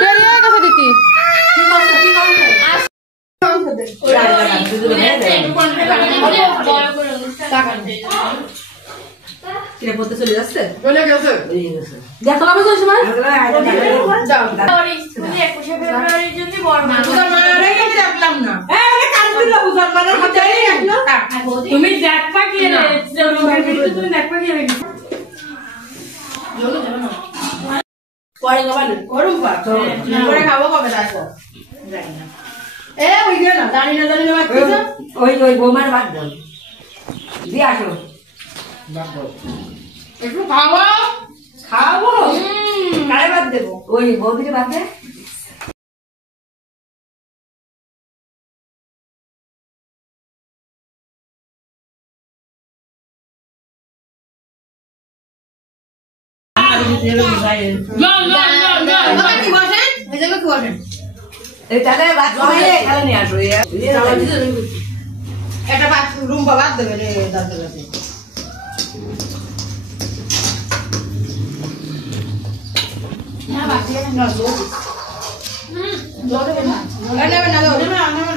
দেরি হয়ে গেছে দিতি চলে যাচ্ছে দেখো না বুঝো সময় তুমি দেখবা কি তুমি দেখবা কি পরে খাবার গরম পরে খাবো কবে তারপর ওই না দাঁড়িয়ে ওই বোমার বাদ দাও দিয়ে আসো একটু খাবো খাবো কারে বাদ দেবো ওই বৌদিকে বাদ দে একটা রুম বাদ দেবে নেবে না